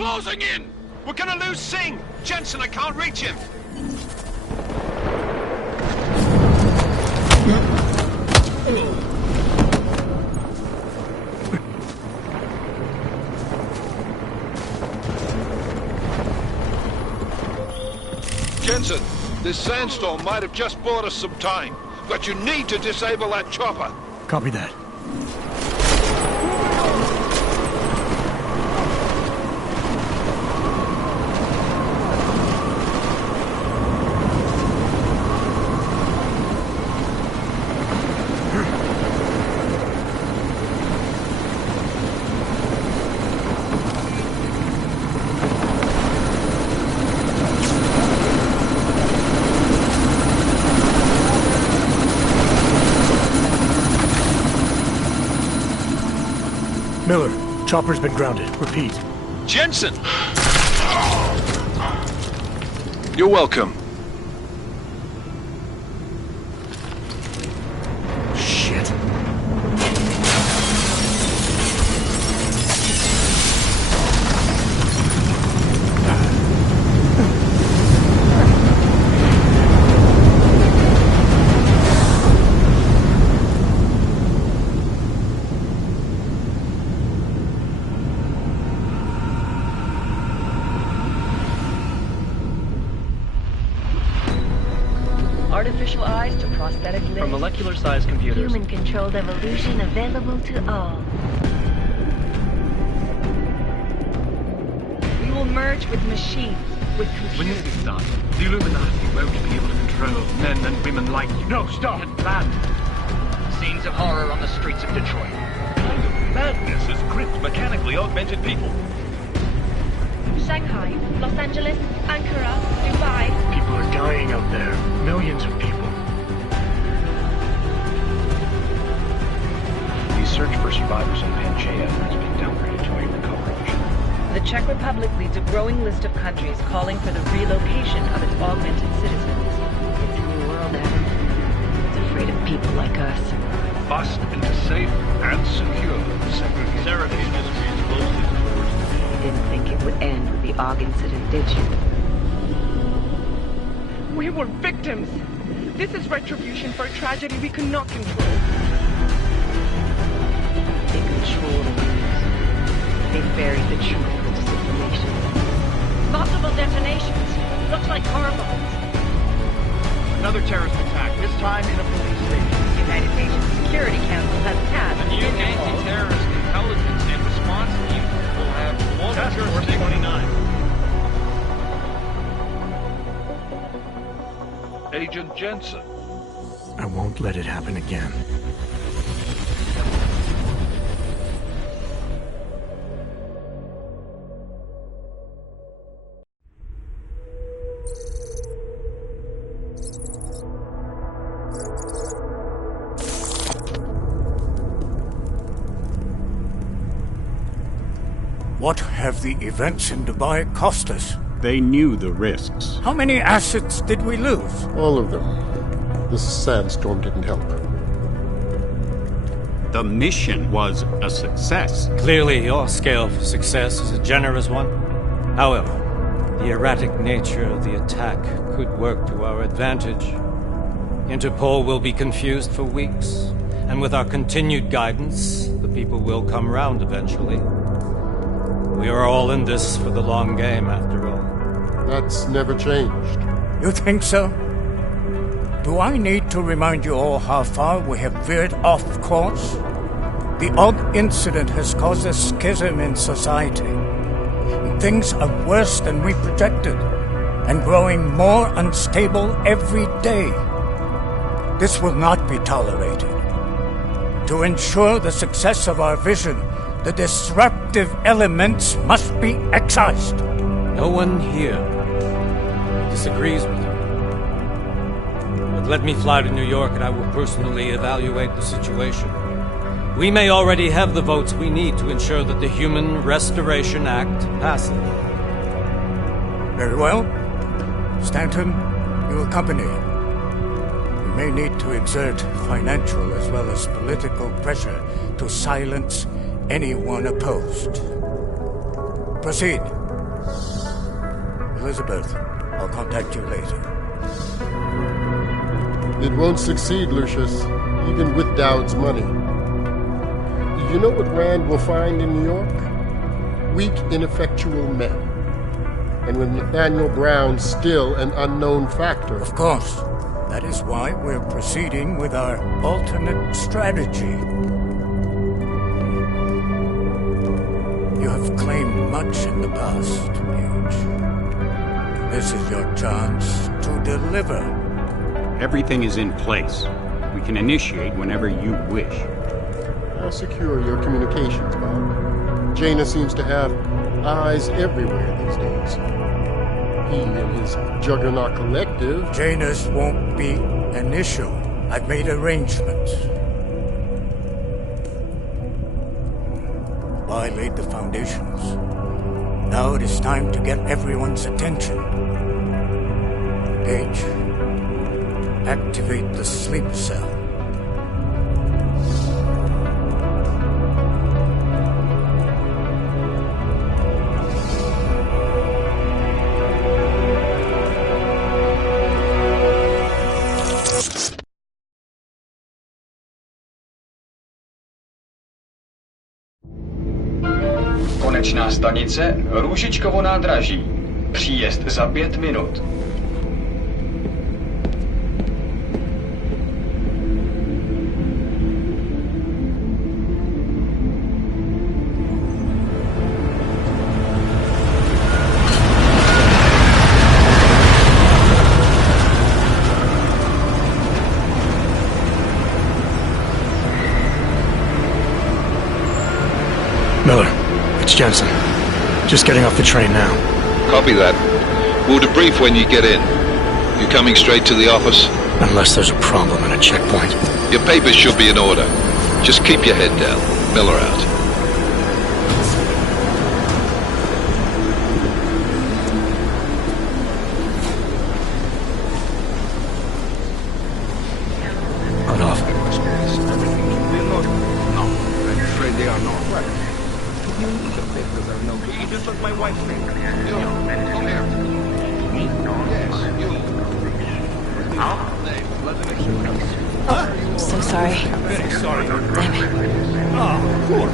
closing in! We're gonna lose Singh! Jensen, I can't reach him! Jensen, this sandstorm might have just bought us some time, but you need to disable that chopper. Copy that. Miller, chopper's been grounded. Repeat. Jensen! You're welcome. Shit. Artificial eyes to prosthetic limbs. From molecular-sized computers. Human-controlled evolution available to all. We will merge with machines, with computers. When this is done, the Illuminati won't be able to control men and women like you. No, stop! And planned. Scenes of horror on the streets of Detroit. Kind of madness has gripped mechanically augmented people. Shanghai, Los Angeles, Ankara, Dubai. People are dying out there. Millions of people. The search for survivors in Panchaea has been downgraded to a recovery mission. The Czech Republic leads a growing list of countries calling for the relocation of its augmented citizens. It's a new world, Adam. It's afraid of people like us. Bust into safe and secure segregation. Segregation is closely towards. You didn't think it would end with the AUG incident, did you? We were victims. This is retribution for a tragedy we could not control. They control the news. They buried the truth with disinformation. Multiple detonations. Looks like car bombs. Another terrorist attack, this time in a police station. The United Nations Security Council has passed A new anti-terrorist intelligence and response team will have global jurisdiction. 29. Agent Jensen. I won't let it happen again. What have the events in Dubai cost us? They knew the risks. How many assets did we lose? All of them. This sandstorm didn't help. The mission was a success. Clearly, your scale for success is a generous one. However, the erratic nature of the attack could work to our advantage. Interpol will be confused for weeks, and with our continued guidance, the people will come round eventually. We are all in this for the long game, after all. That's never changed. You think so? Do I need to remind you all how far we have veered off course? The AUG incident has caused a schism in society. Things are worse than we projected, and growing more unstable every day. This will not be tolerated. To ensure the success of our vision, the disruptive elements must be excised. No one here disagrees with you. But let me fly to New York and I will personally evaluate the situation. We may already have the votes we need to ensure that the Human Restoration Act passes. Very well. Stanton, you accompany him. We may need to exert financial as well as political pressure to silence anyone opposed. Proceed. Elizabeth, I'll contact you later. It won't succeed, Lucius, even with Dowd's money. You know what Rand will find in New York? Weak, ineffectual men. And with Nathaniel Brown still an unknown factor. Of course. That is why we're proceeding with our alternate strategy. You have claimed much in the past, Paige. This is your chance to deliver. Everything is in place. We can initiate whenever you wish. How secure your communications, Bob? Jaina seems to have eyes everywhere these days. He and his Juggernaut Collective... Janus won't be an issue. I've made arrangements. I laid the foundations. Now it is time to get everyone's attention. Paige, activate the sleep cell. Konečná stanice Růžičkovo nádraží. Příjezd za 5 minut. Miller, it's Jensen. Just getting off the train now. Copy that. We'll debrief when you get in. You coming straight to the office? Unless there's a problem at a checkpoint. Your papers should be in order. Just keep your head down. Miller out. Hold off. No, I'm afraid they are not. Just like my wife thinks. Come here. Yes, you. I'm so sorry. Very sorry. Damn it. Oh, poor.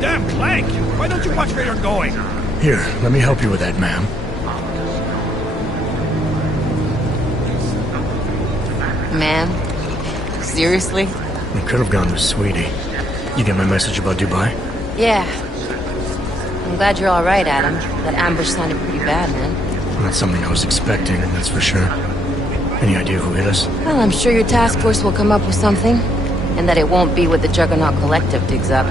Damn Clank! Why don't you watch where you're going? Here, let me help you with that, ma'am. Man? Seriously? We could have gone with Sweetie. You get my message about Dubai? Yeah. I'm glad you're alright, Adam. That ambush sounded pretty bad, man. Not something I was expecting, that's for sure. Any idea who hit us? Well, I'm sure your task force will come up with something. And that it won't be what the Juggernaut Collective digs up.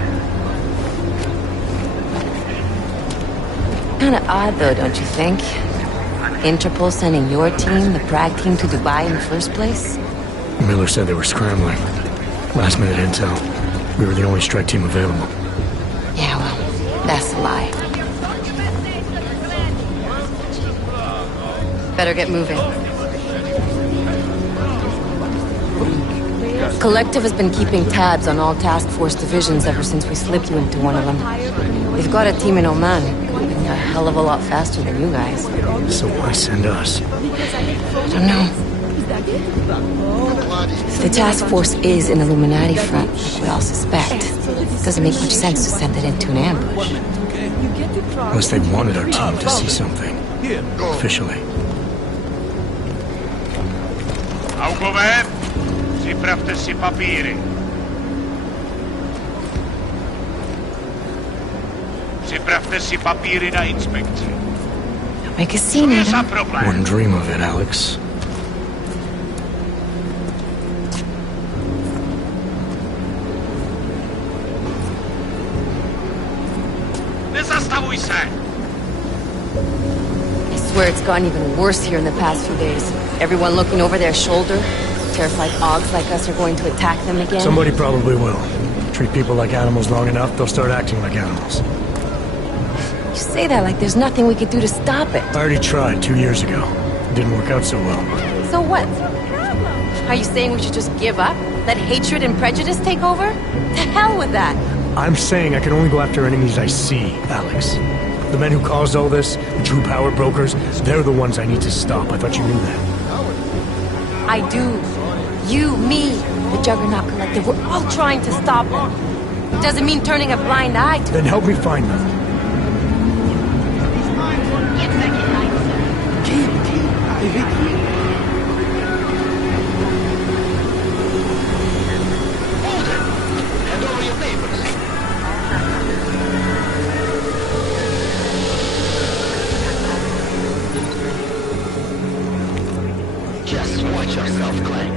Kinda odd, though, don't you think? Interpol sending your team, the Prague team, to Dubai in the first place? Miller said they were scrambling. Last minute intel. We were the only strike team available. Yeah, well, that's a lie. Better get moving. Collective has been keeping tabs on all task force divisions ever since we slipped you into one of them. They've got a team in Oman. Moving a hell of a lot faster than you guys. So why send us? I don't know. If the task force is an Illuminati front, like we all suspect, it doesn't make much sense to send it into an ambush. Unless they wanted our team to see something. Officially. Augové, připravte si papíry. Připravte si papíry na inspekci. Make a scene, Adam. Wouldn't dream of it, Alex. Nezastavuj se! I swear it's gotten even worse here in the past few days. Everyone looking over their shoulder. Terrified Augs like us are going to attack them again. Somebody probably will. Treat people like animals long enough, they'll start acting like animals. You say that like there's nothing we could do to stop it. I already tried 2 years ago. It didn't work out so well. So what? Are you saying we should just give up? Let hatred and prejudice take over? To hell with that! I'm saying I can only go after enemies I see, Alex. The men who caused all this, the true power brokers, they're the ones I need to stop. I thought you knew that. I do. You, me, the Juggernaut Collective, we're all trying to stop them. It doesn't mean turning a blind eye to Then help me find them. Just watch yourself, Glenn.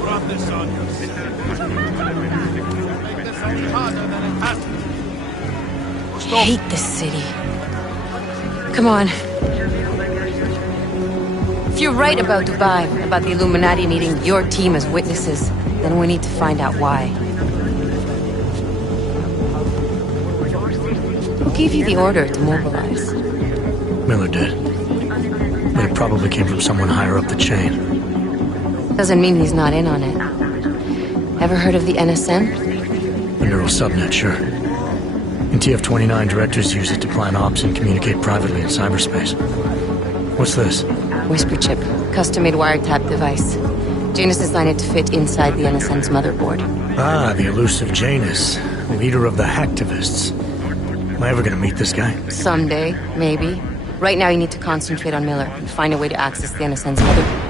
Drop this on you. Make this only harder than it has to. I hate this city. Come on. If you're right about Dubai, about the Illuminati needing your team as witnesses, then we need to find out why. Who gave you the order to mobilize? Miller did. But it probably came from someone higher up the chain. Doesn't mean he's not in on it. Ever heard of the NSN? The neural subnet, sure. In TF-29, directors use it to plan ops and communicate privately in cyberspace. What's this? Whisper chip, custom-made wiretap device. Janus designed it to fit inside the NSN's motherboard. Ah, the elusive Janus, leader of the hacktivists. Am I ever gonna meet this guy? Someday, maybe. Right now you need to concentrate on Miller and find a way to access the NSN's motherboard.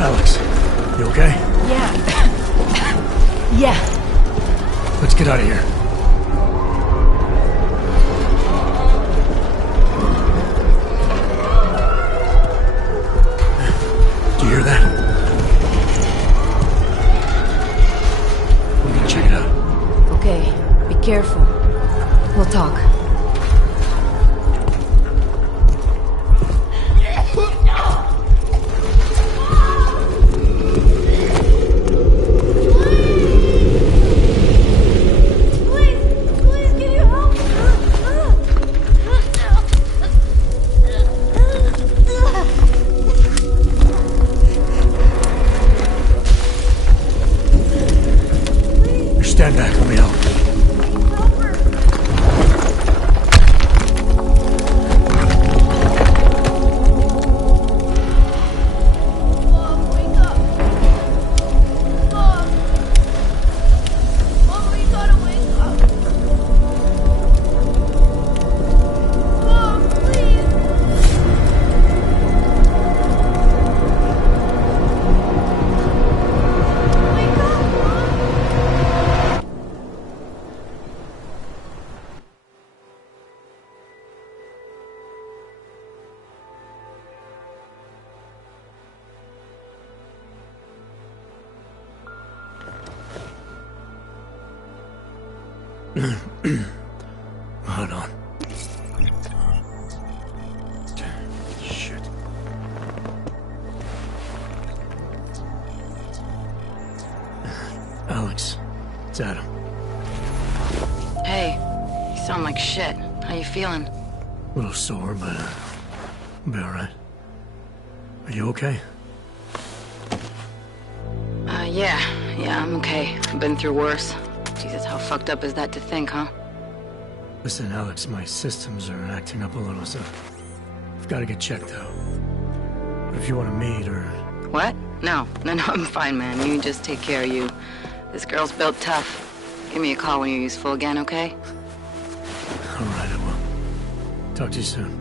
Alex, you okay? Yeah. Yeah. Let's get out of here. Do you hear that? We're gonna check it out. Okay, be careful. We'll talk. Stand back, let me help. Hold on. Shit. Alex, it's Adam. Hey, you sound like shit. How you feeling? A little sore, but I'll be alright. Are you okay? Yeah, I'm okay. I've been through worse. Jesus, how fucked up is that to think, huh? Listen, Alex, my systems are acting up a little, so I've got to get checked out. But if you want to meet or... What? No, I'm fine, man. You just take care of you. This girl's built tough. Give me a call when you're useful again, okay? Alright, I will. Talk to you soon.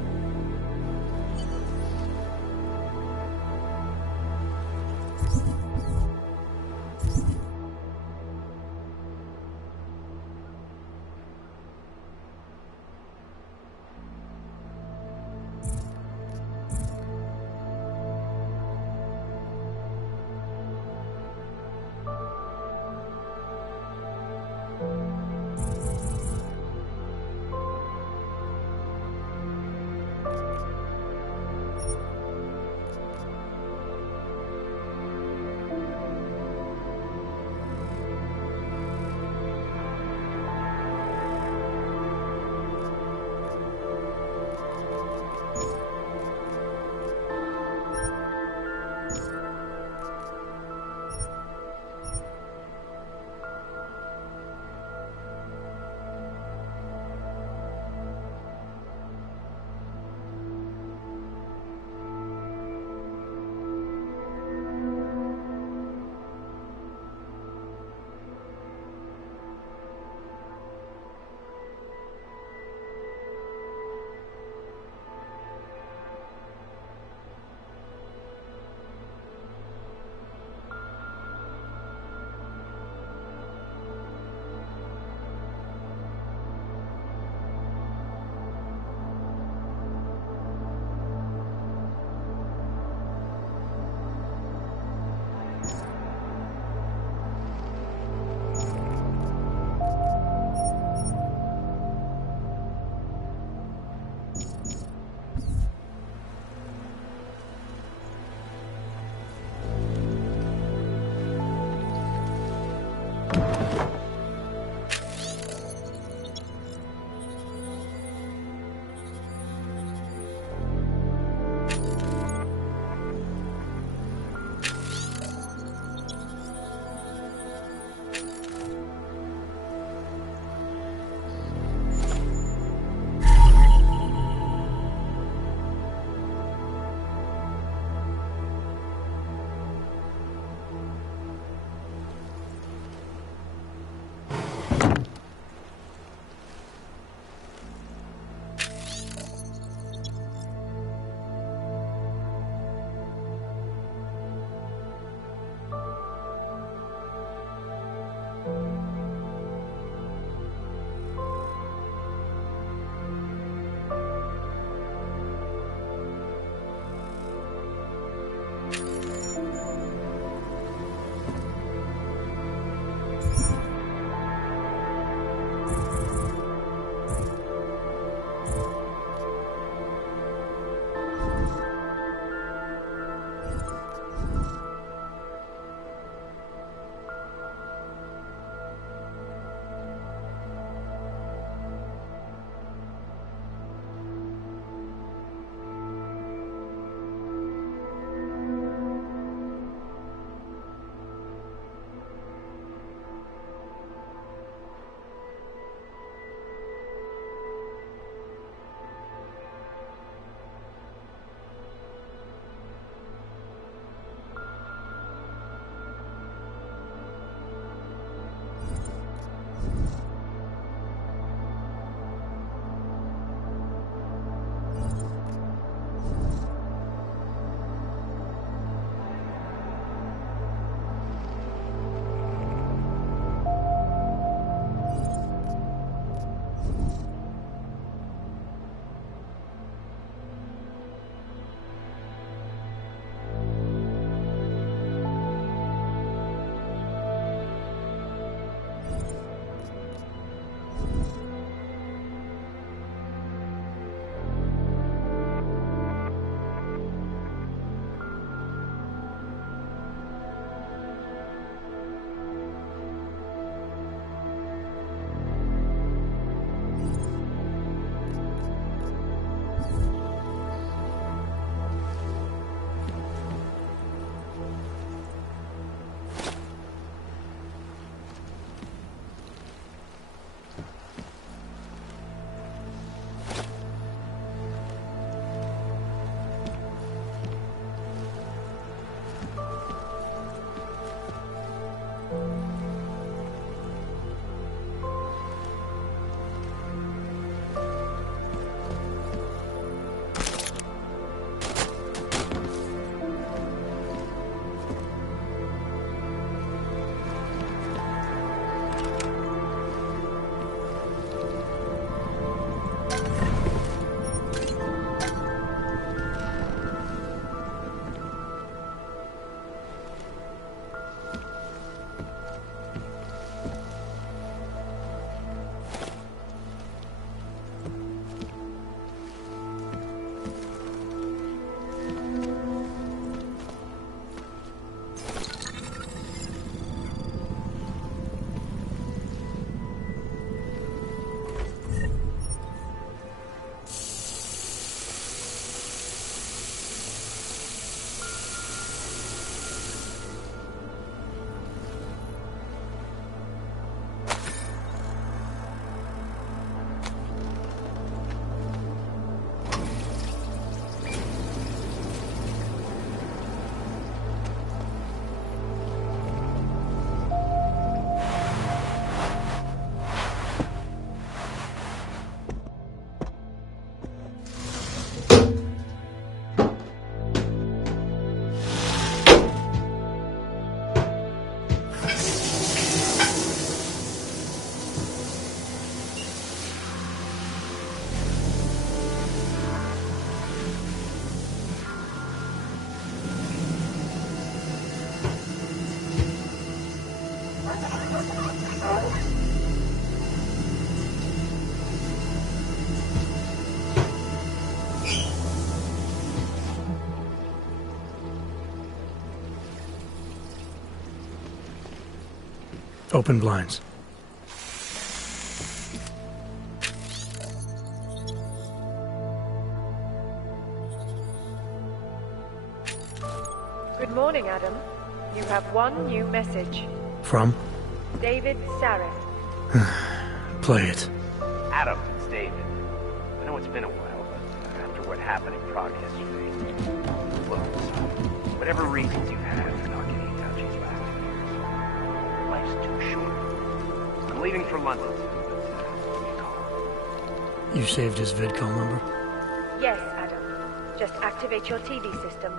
Open blinds. Good morning, Adam. You have one new message. From? David Sareth. Play it. Adam, it's David. I know it's been a while, but after what happened in Prague yesterday, look, whatever reasons you have for not getting in touch these last 2 years, life's too short. I'm leaving for London. You saved his vidcall number? Yes, Adam. Just activate your TV system.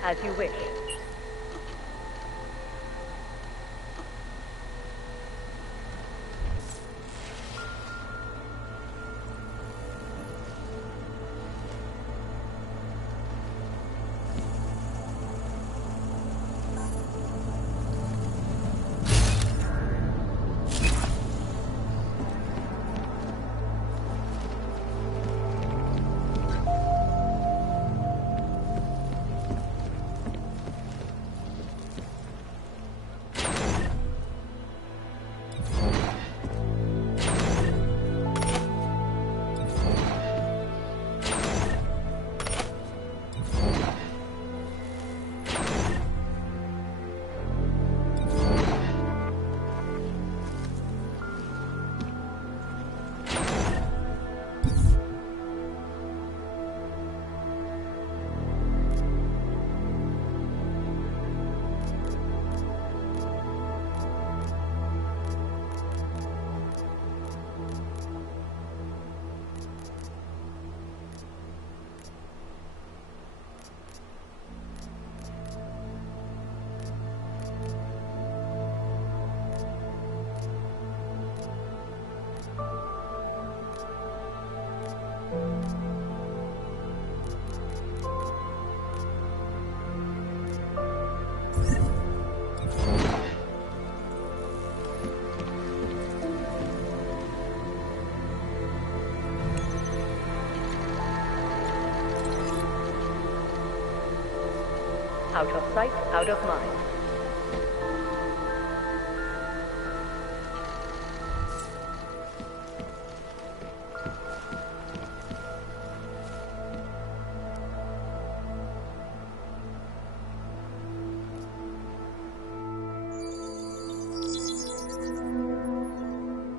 As you wish. Out of sight, out of mind.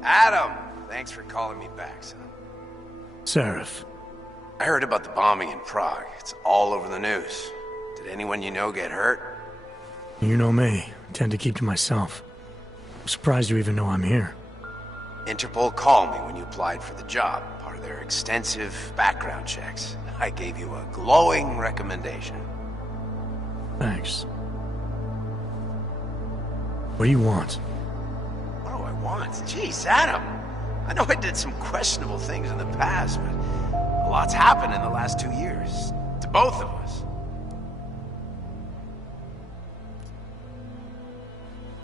Adam! Thanks for calling me back, son. Seraph. I heard about the bombing in Prague. It's all over the news. Did anyone you know get hurt? You know me. I tend to keep to myself. I'm surprised you even know I'm here. Interpol called me when you applied for the job, part of their extensive background checks. I gave you a glowing recommendation. Thanks. What do you want? What do I want? Jeez, Adam! I know I did some questionable things in the past, but a lot's happened in the last 2 years. To both of us.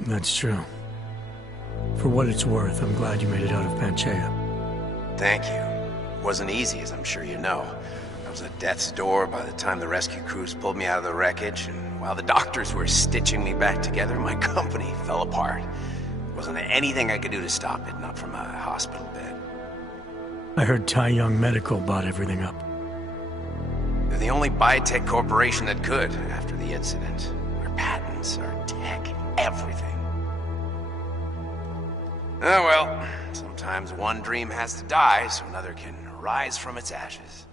That's true. For what it's worth, I'm glad you made it out of Panchaea. Thank you. It wasn't easy, as I'm sure you know. I was at death's door by the time the rescue crews pulled me out of the wreckage, and while the doctors were stitching me back together, my company fell apart. There wasn't anything I could do to stop it, not from a hospital bed. I heard Tai Young Medical bought everything up. They're the only biotech corporation that could, after the incident. Our patents, our tech, everything. Oh well, sometimes one dream has to die so another can rise from its ashes.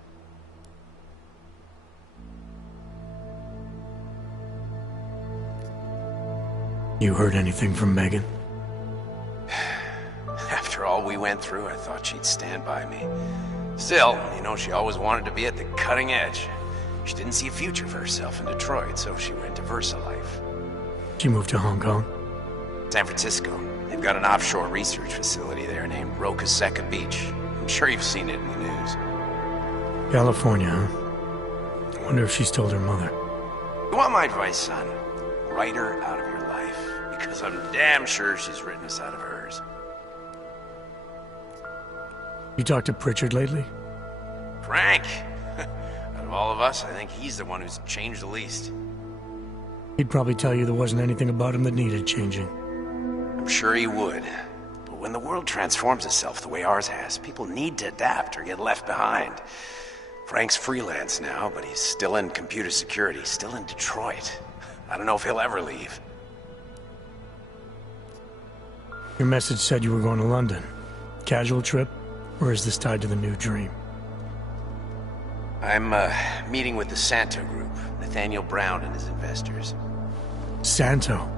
You heard anything from Megan? After all we went through, I thought she'd stand by me. Still, you know, she always wanted to be at the cutting edge. She didn't see a future for herself in Detroit, so she went to VersaLife. She moved to Hong Kong? San Francisco. They've got an offshore research facility there named Roca Seca Beach. I'm sure you've seen it in the news. California, huh? I wonder if she's told her mother. You want my advice, son? Write her out of your life, because I'm damn sure she's written us out of hers. You talked to Pritchard lately? Frank! Out of all of us, I think he's the one who's changed the least. He'd probably tell you there wasn't anything about him that needed changing. I'm sure he would. But when the world transforms itself the way ours has, people need to adapt or get left behind. Frank's freelance now, but he's still in computer security, still in Detroit. I don't know if he'll ever leave. Your message said you were going to London. Casual trip? Or is this tied to the new dream? I'm, meeting with the Santo Group, Nathaniel Brown and his investors. Santo?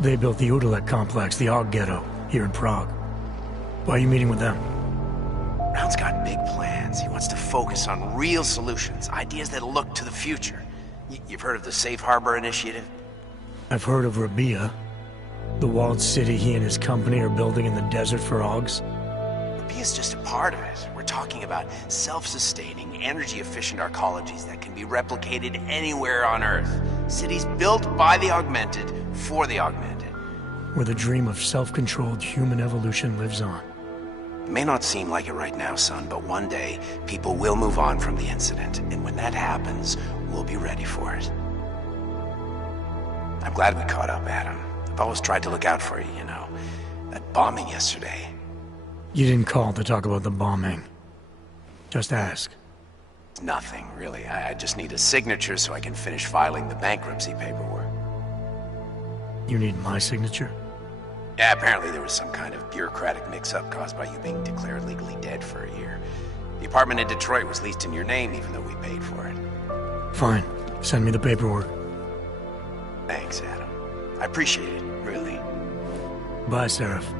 They built the Udalek complex, the Og Ghetto, here in Prague. Why are you meeting with them? Brown's got big plans. He wants to focus on real solutions, ideas that look to the future. You've heard of the Safe Harbor Initiative? I've heard of Rabia, the walled city he and his company are building in the desert for Augs. Rabia's just a part of it. We're talking about self-sustaining, energy-efficient arcologies that can be replicated anywhere on Earth. Cities built by the augmented, for the augmented. Where the dream of self-controlled human evolution lives on. It may not seem like it right now, son, but one day, people will move on from the incident, and when that happens, we'll be ready for it. I'm glad we caught up, Adam. I've always tried to look out for you, you know. That bombing yesterday. You didn't call to talk about the bombing. Just ask. Nothing, really. I just need a signature so I can finish filing the bankruptcy paperwork. You need my signature? Yeah, apparently there was some kind of bureaucratic mix-up caused by you being declared legally dead for a year. The apartment in Detroit was leased in your name even though we paid for it. Fine. Send me the paperwork. Thanks, Adam. I appreciate it, really. Bye, Seraph.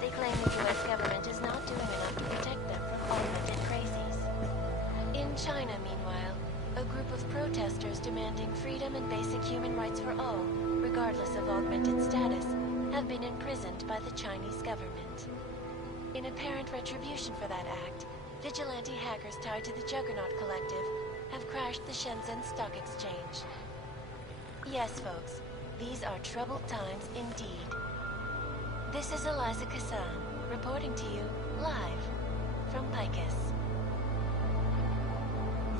They claim the U.S. government is not doing enough to protect them from augmented crazies. In China, meanwhile, a group of protesters demanding freedom and basic human rights for all, regardless of augmented status, have been imprisoned by the Chinese government. In apparent retribution for that act, vigilante hackers tied to the Juggernaut Collective have crashed the Shenzhen Stock Exchange. Yes, folks. These are troubled times indeed. This is Eliza Kassan, reporting to you live from Picus.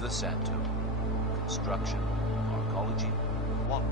The Santo. Construction, arcology, what?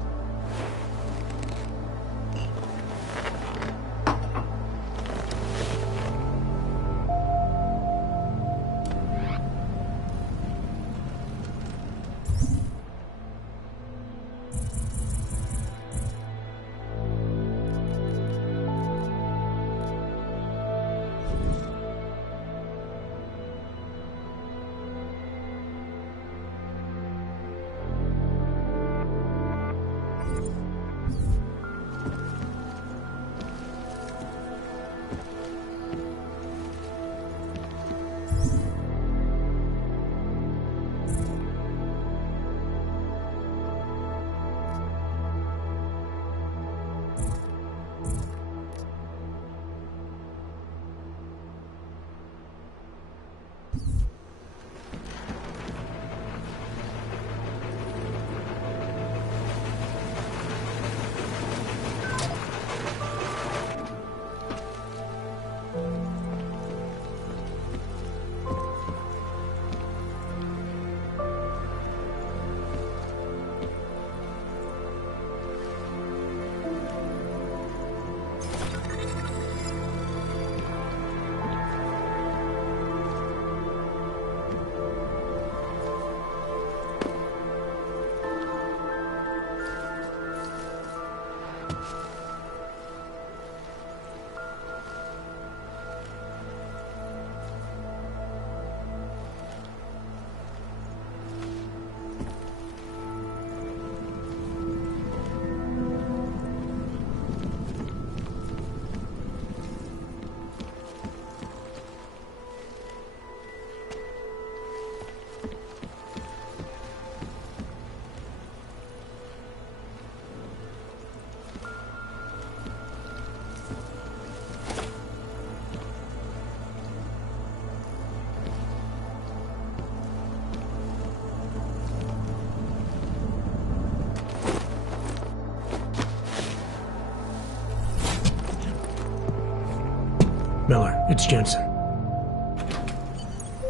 Miller, it's Jensen.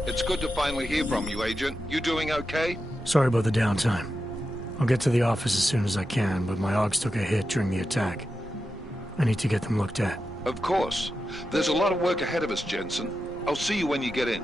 It's good to finally hear from you, Agent. You doing okay? Sorry about the downtime. I'll get to the office as soon as I can, but my Augs took a hit during the attack. I need to get them looked at. Of course. There's a lot of work ahead of us, Jensen. I'll see you when you get in.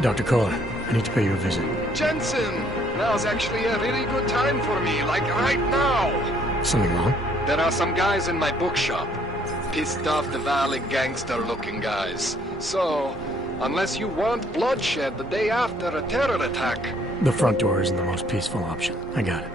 Dr. Kohler, I need to pay you a visit. Jensen! Now's actually a really good time for me, like right now! Something wrong? There are some guys in my bookshop. Pissed off the Valley gangster-looking guys. So, unless you want bloodshed the day after a terror attack... The front door isn't the most peaceful option. I got it.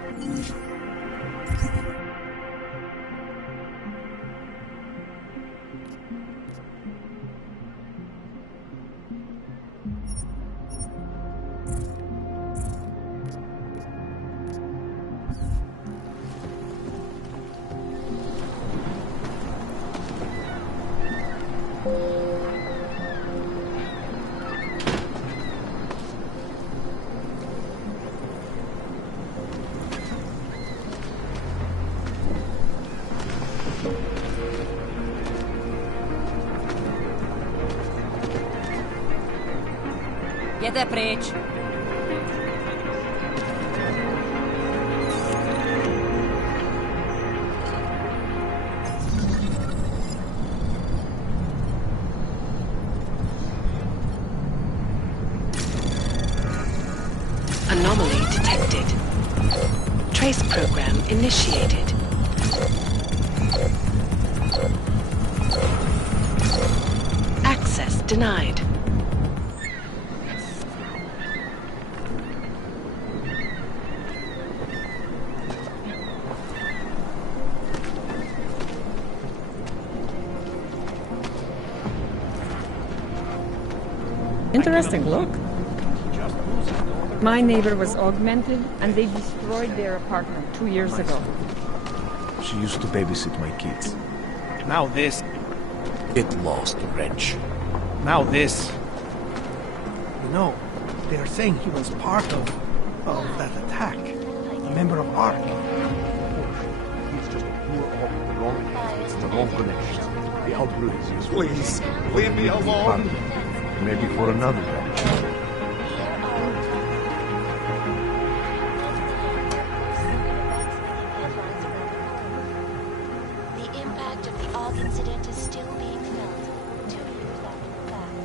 Idete preč. Anomaly detected. Trace program initiated. Access denied. Interesting look. My neighbor was augmented, and they destroyed their apartment 2 years ago. She used to babysit my kids. Now this. It lost a wrench. Now this. You know, they are saying he was part of that attack. A member of ARC. He's just a poor off with the wrong hands, the wrong connections. The outbrew is used. Please, leave me alone. Maybe for another wrench. The impact of the AUG incident is still being felt 2 years after the fact.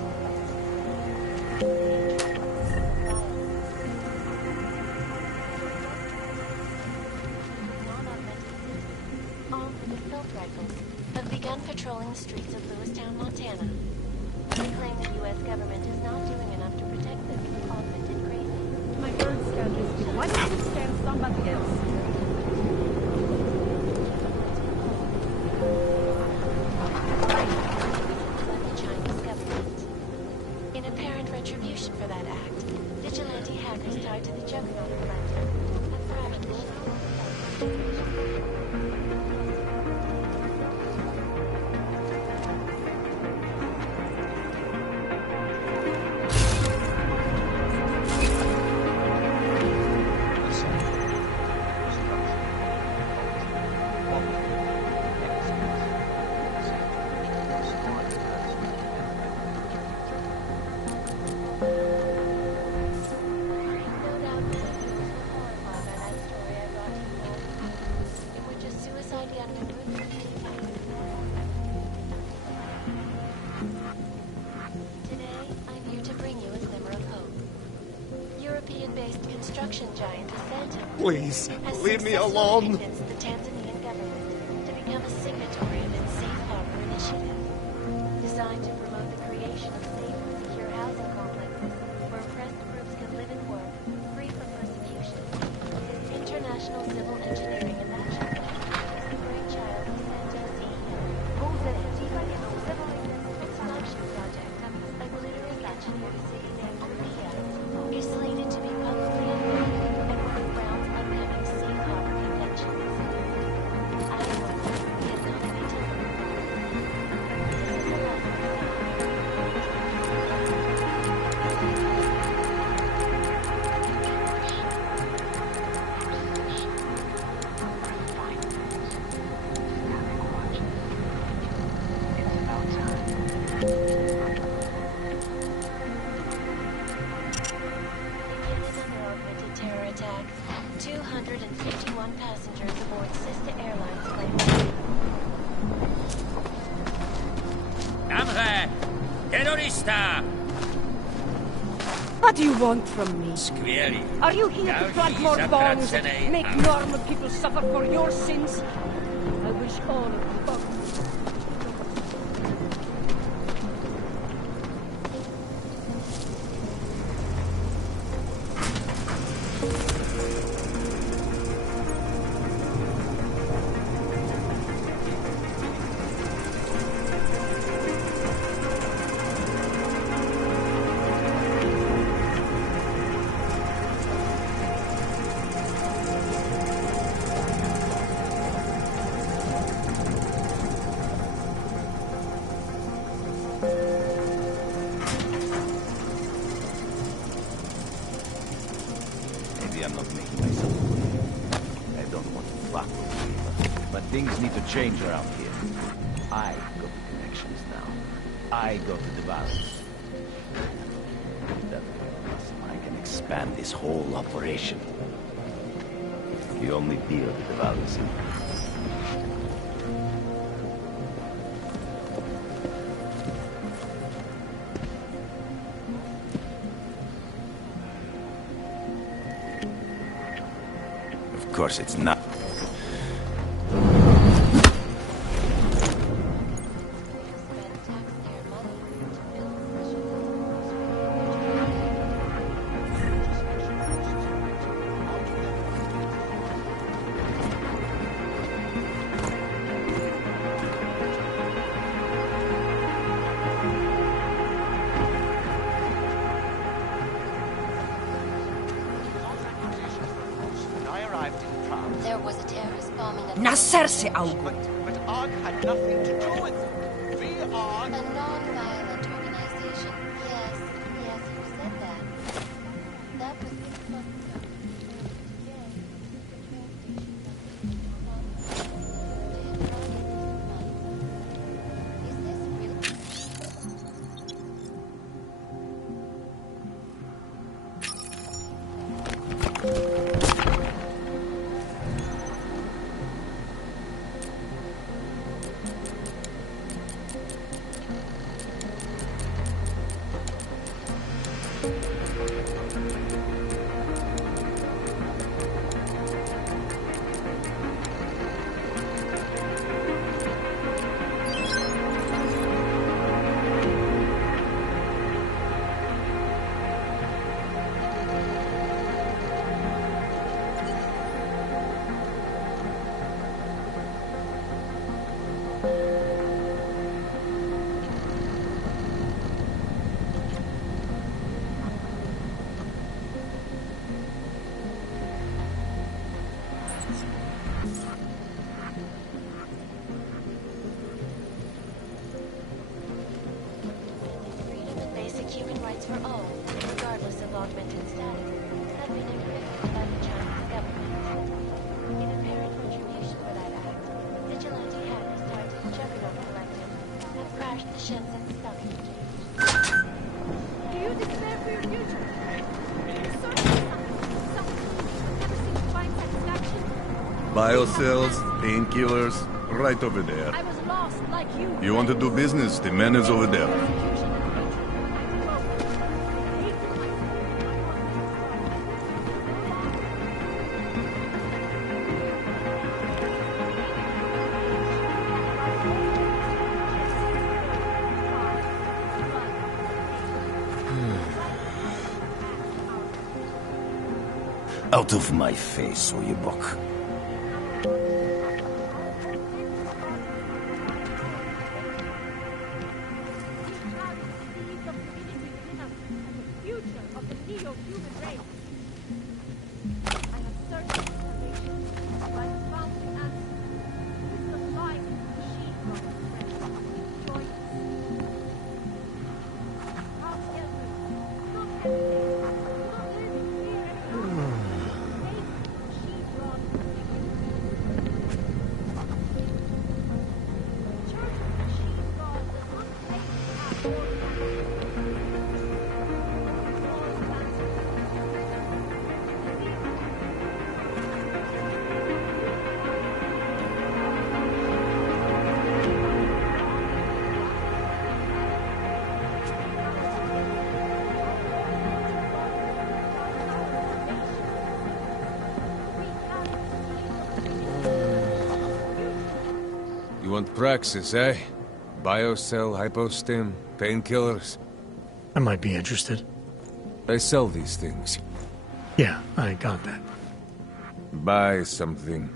Armed with assault rifles, have begun patrolling the streets of Lewistown, Montana. They claim the U.S. government is not doing enough to protect them from augmented crazy. My bird scan is due. Why don't you scan somebody else? The Chinese government. In apparent retribution for that act, vigilante hackers tied to the Juggernaut collective have rapidly construction giant Santa Please, has leave me successfully alone. convinced the Tanzanian government to become a signatory of its Safe Harbor initiative, designed to promote the creation of safe and secure housing complexes where oppressed groups can live and work free from persecution. International Civil Engineering and Action is the brainchild of Santa CEO. Its flagship project, a glittering engineered city named Korea, is slated to be publicly unveiled at one of Brown's upcoming Safe Harbor conventions. Ironically, it is not to be delivered. Terror attack. 251 passengers aboard Sister Airlines plane. Camre! Terrorista! What do you want from me? Squiri. Are you here to plant more bombs, make normal people suffer for your sins? I wish all of you both. Things need to change around here. I got the connections now. I go to the valleys. That way, I can expand this whole operation. The only deal with the valleys. Of course, it's not. There was a terrorist bombing at Nasserse algo. But ARC had nothing to do with it. We are... a non-violent organization. Yes, yes, you said that. That was 6 months ago. Is this real? Freedom and basic human rights for all, regardless of augmented status, have been encrypted by the Chinese government. In apparent retribution for that act, vigilante hackers started the Juggernaut Collective and have crashed the Shenzhen Stock Exchange. Do you despair for your future? You're searching for something you never seem to find satisfaction. Biocells, painkillers, right over there. I was lost like you. You want to do business? The man is over there. Out of my face, Oyebok. You want praxis, eh? Biocell, hypostim, painkillers? I might be interested. I sell these things. Yeah, I got that. Buy something.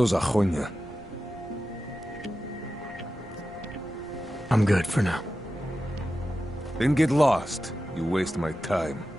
Что за хуйня? I'm good for now. Then get lost. You waste my time.